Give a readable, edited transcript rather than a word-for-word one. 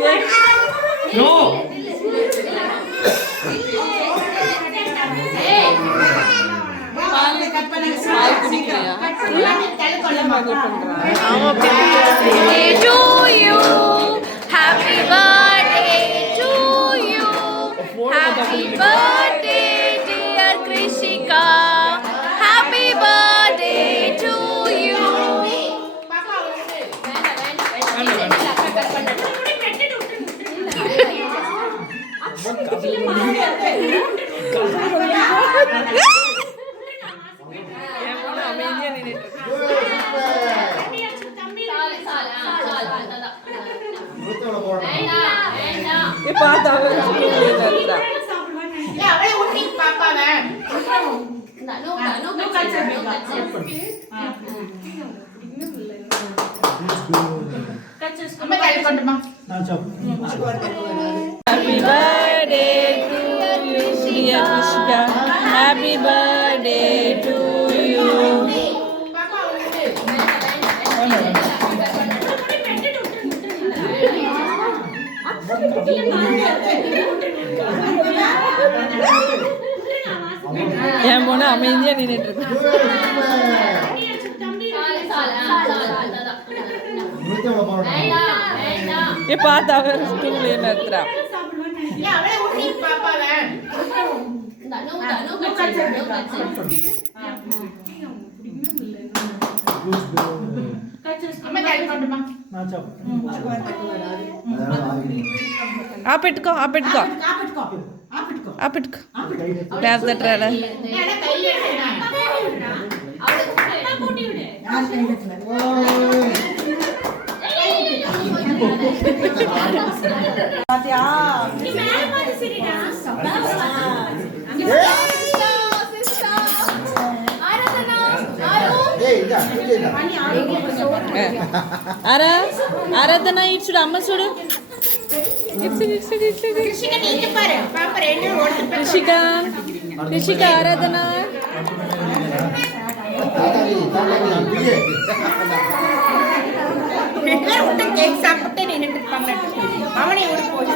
No to you. Happy birthday to you. Happy birthday, dear Krishika. Happy birthday to you. Happy birthday to you, dear Krishika. Happy birthday to you. என் பொண்ணு அமைதியா நின்னுட்டு இருக்கு. பார்த்தா ஸ்டூலே நிறுத்துறா. ఆపెట్టుకో ఆపెట్టుకో ఆపెట్టుకో tap తట్టరా ఆరాధన ఇటు చూడు అమ్మ చూడు రిషిక ఆరాధన கேக் சாப்பிட்டு நின்றுட்டு இருப்பாங்க அவனே ஒரு போய்